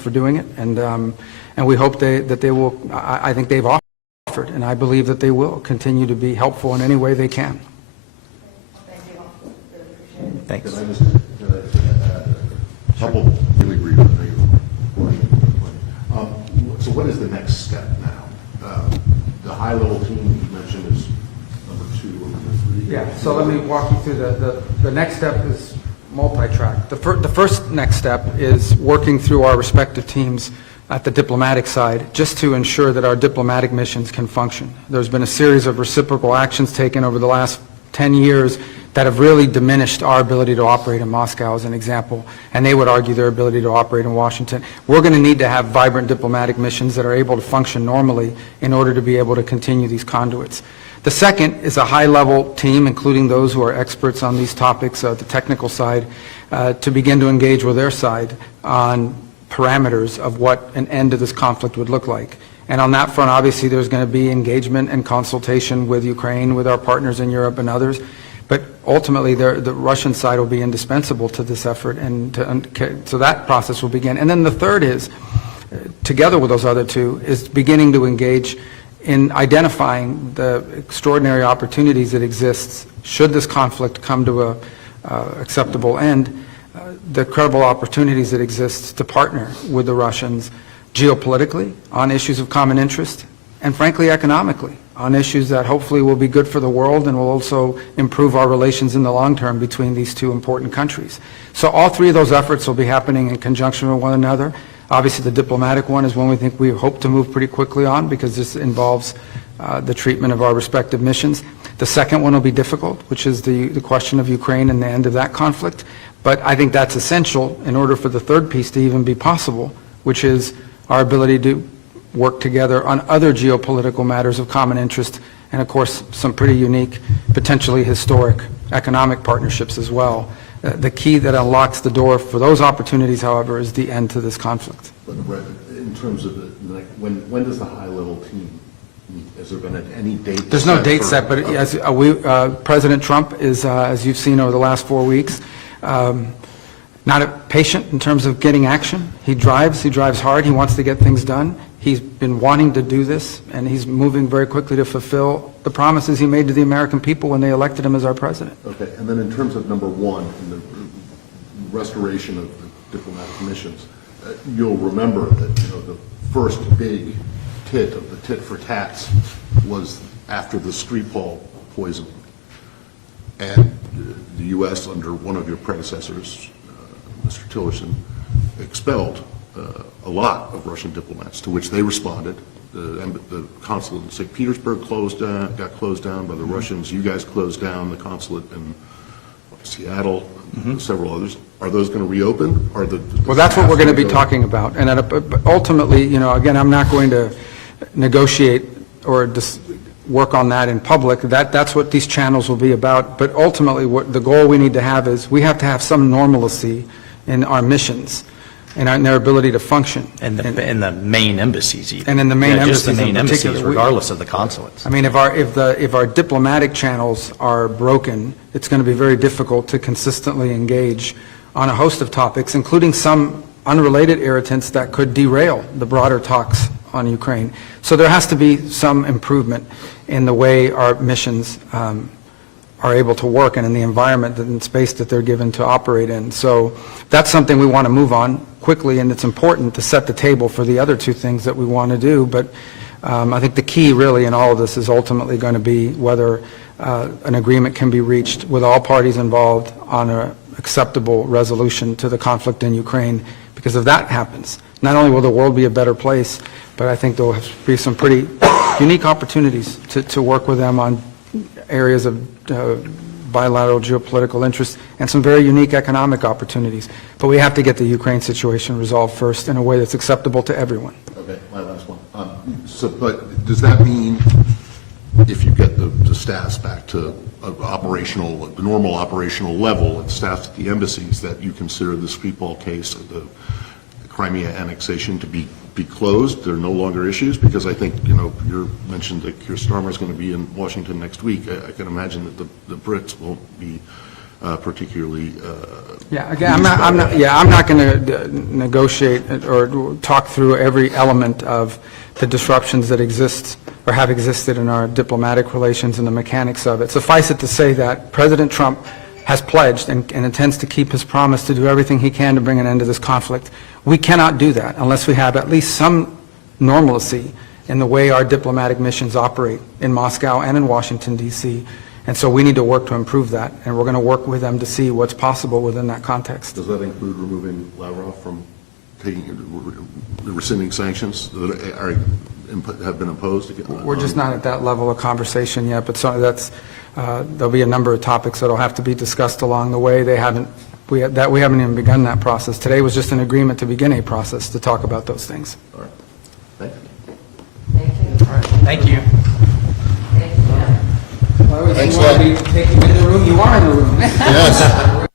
for doing it, and we hope that they will. I think they've offered, and I believe that they will continue to be helpful in any way they can. Thank you all. Really appreciate it. Thanks. Can I just add a couple really brief so what is the next step now? The high-level team you mentioned is number 2 or number 3. Yeah, so let me walk you through the next step is multi-track. The first next step is working through our respective teams at the diplomatic side just to ensure that our diplomatic missions can function. There's been a series of reciprocal actions taken over the last 10 years that have really diminished our ability to operate in Moscow, as an example, and they would argue their ability to operate in Washington. We're going to need to have vibrant diplomatic missions that are able to function normally in order to be able to continue these conduits. The second is a high-level team, including those who are experts on these topics, the technical side, to begin to engage with their side on parameters of what an end to this conflict would look like. And on that front, obviously, there's going to be engagement and consultation with Ukraine, with our partners in Europe and others. But ultimately, the Russian side will be indispensable to this effort, and so that process will begin. And then the third is, together with those other two, is beginning to engage in identifying the extraordinary opportunities that exist should this conflict come to a acceptable end, the credible opportunities that exist to partner with the Russians geopolitically on issues of common interest, and frankly economically on issues that hopefully will be good for the world and will also improve our relations in the long term between these two important countries. So all three of those efforts will be happening in conjunction with one another. Obviously the diplomatic one is one we hope to move pretty quickly on, because this involves the treatment of our respective missions. The second one will be difficult, which is the question of Ukraine and the end of that conflict. But I think that's essential in order for the third piece to even be possible, which is our ability to work together on other geopolitical matters of common interest, and of course some pretty unique, potentially historic economic partnerships as well. The key that unlocks the door for those opportunities, however, is the end to this conflict. But in terms of when does the high-level team meet? Has there been any date? There's no date set, but as President Trump is, as you've seen over the last 4 weeks, not patient in terms of getting action. He drives hard, he wants to get things done. He's been wanting to do this, and he's moving very quickly to fulfill the promises he made to the American people when they elected him as our president. Okay, and then in terms of number 1, in the restoration of the diplomatic missions, you'll remember that the first big tit of the tit for tats was after the Skripal poisoning, and the U.S. under one of your predecessors, Mr. Tillerson, expelled a lot of Russian diplomats, to which they responded. The consulate in St. Petersburg got closed down by the Russians. You guys closed down the consulate in Seattle, several others. Are those going to reopen? Well, that's what we're going to be talking about. And ultimately, again, I'm not going to negotiate or just work on that in public. That's what these channels will be about. But ultimately, what the goal we need to have is we have to have some normalcy in our missions and in their ability to function. And in the main embassies even. And in the main embassies just the main in particular. embassies, regardless of the consulates. I mean, if our diplomatic channels are broken, it's going to be very difficult to consistently engage on a host of topics, including some unrelated irritants that could derail the broader talks on Ukraine. So there has to be some improvement in the way our missions are able to work and in the environment and space that they're given to operate in. So that's something we want to move on quickly, and it's important to set the table for the other two things that we want to do. But I think the key really in all of this is ultimately going to be whether an agreement can be reached with all parties involved on an acceptable resolution to the conflict in Ukraine. Because if that happens, not only will the world be a better place, but I think there will be some pretty unique opportunities to work with them on areas of bilateral geopolitical interest and some very unique economic opportunities. But we have to get the Ukraine situation resolved first in a way that's acceptable to everyone. Okay, my last one. But does that mean if you get the staffs back to the normal operational level and staffs at the embassies, that you consider the Skripal case, the Crimea annexation, to be closed? There are no longer issues? Because I think, you mentioned that Keir Starmer is going to be in Washington next week. I can imagine that the Brits won't be particularly. Yeah, again, I'm not going to negotiate or talk through every element of the disruptions that exist or have existed in our diplomatic relations and the mechanics of it. Suffice it to say that President Trump has pledged and intends to keep his promise to do everything he can to bring an end to this conflict. We cannot do that unless we have at least some normalcy in the way our diplomatic missions operate in Moscow and in Washington, D.C., and so we need to work to improve that, and we're going to work with them to see what's possible within that context. Does that include removing Lavrov from rescinding sanctions that have been imposed? We're just not at that level of conversation yet, but there'll be a number of topics that will have to be discussed along the way. We haven't even begun that process. Today was just an agreement to begin a process to talk about those things. All right. Thank you. Thank you. Thank you. Thank you. Thanks a lot. Take you in the room. You are in the room. Yes.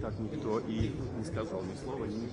Так никто и не сказал ни слова, ни